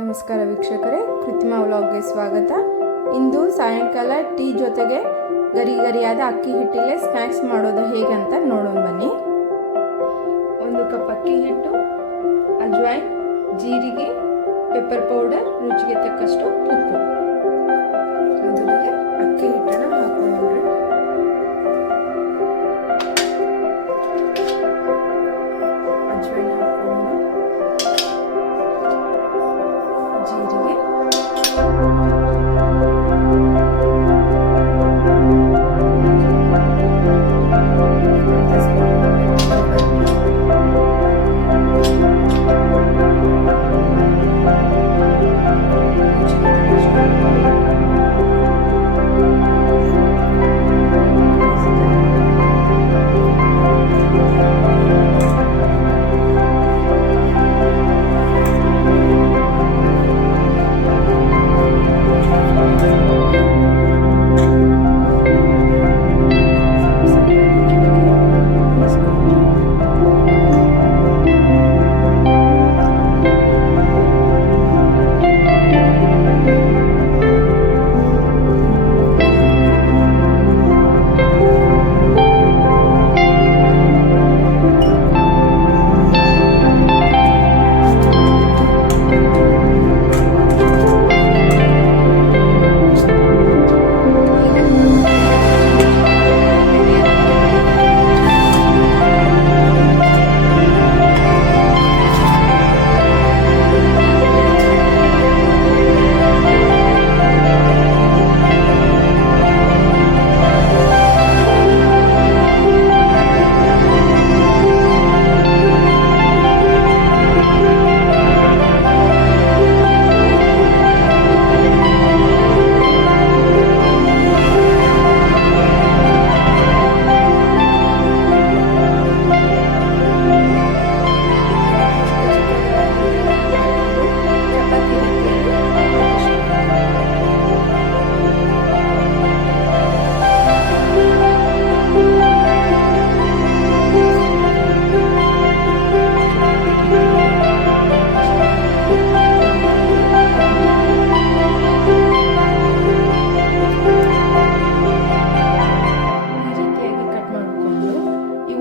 ನಮಸ್ಕಾರ ವೀಕ್ಷಕರೇ, ಕೃತಿಮಾ ವ್ಲಾಗ್ಗೆ ಸ್ವಾಗತ. ಇಂದು ಸಾಯಂಕಾಲ ಟೀ ಜೊತೆಗೆ ಗರಿ ಗರಿಯಾದ ಅಕ್ಕಿ ಹಿಟ್ಟಿಲೆ ಸ್ನ್ಯಾಕ್ಸ್ ಮಾಡೋದು ಹೇಗೆ ಅಂತ ನೋಡೋಣ ಬನ್ನಿ. 1 ಕಪ್ ಅಕ್ಕಿ ಹಿಟ್ಟು, ಅಜ್ವೈನ್, ಜೀರಿಗೆ, ಪೆಪ್ಪರ್ ಪೌಡರ್, ರುಚಿಗೆ ತಕ್ಕಷ್ಟು ಉಪ್ಪು. ಮೊದಲಿಗೆ ಅಕ್ಕಿ ಹಿಟ್ಟನ್ನು ಹಾಕೊಂಡ್ರೆ ಅಜ್ವೈನ್ ಹಾಕೊಂಡು, ಜೀರಿಗೆ,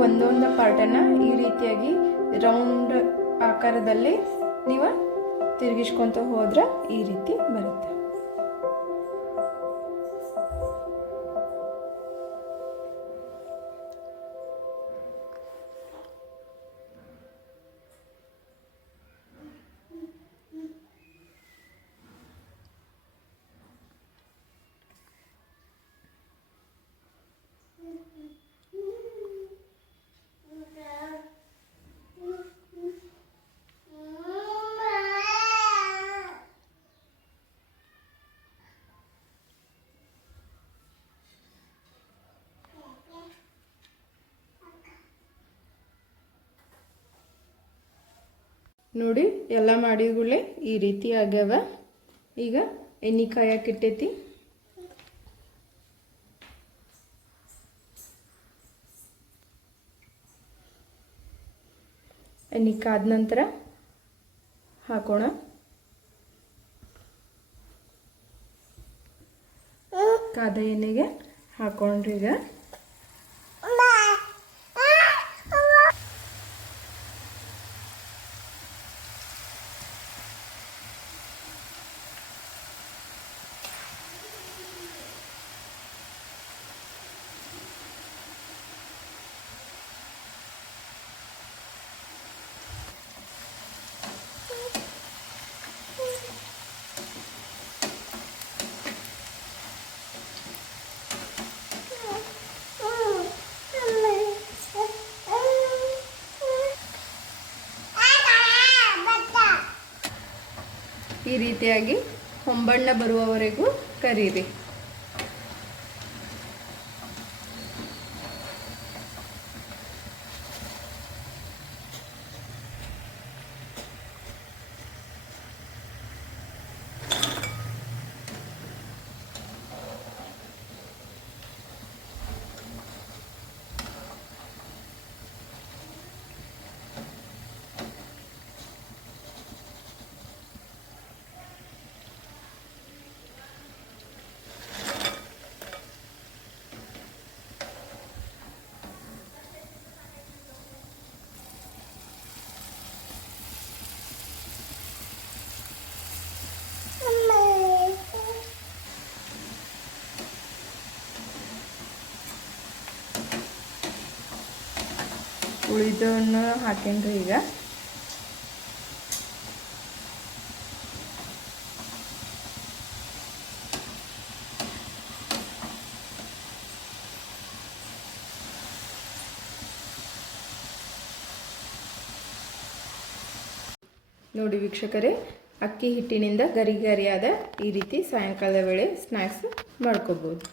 ಒಂದೊಂದು ಪಾರ್ಟನ್ನು ಈ ರೀತಿಯಾಗಿ ರೌಂಡ್ ಆಕಾರದಲ್ಲಿ ನೀವು ತಿರುಗಿಸ್ಕೊತ ಹೋದ್ರೆ ಈ ರೀತಿ ಬರುತ್ತೆ. ನೋಡಿ, ಎಲ್ಲ ಮಾಡಿದ್ಗಳೇ ಈ ರೀತಿ ಆಗ್ಯಾವ. ಈಗ ಎಣ್ಣೆ ಕಾಯಕ್ಕಿಟ್ಟೈತಿ. ಎಣ್ಣೆ ಕಾದ ನಂತರ ಹಾಕೋಣ. ಕಾದ ಎಣ್ಣೆಗೆ ಹಾಕೊಂಡ್ರಿ. ಈಗ ಈ ರೀತಿಯಾಗಿ ಹೊಂಬಣ್ಣ ಬರುವವರೆಗೂ ಕರೀರಿ. ಉಳಿದನ್ನು ಹಾಕೇನ್ರಿ ಈಗ. ನೋಡಿ ವೀಕ್ಷಕರೇ, ಅಕ್ಕಿ ಹಿಟ್ಟಿನಿಂದ ಗರಿ ಗರಿಯಾದ ಈ ರೀತಿ ಸಾಯಂಕಾಲದ ವೇಳೆ ಸ್ನ್ಯಾಕ್ಸ್ ಮಾಡ್ಕೋಬೋದು.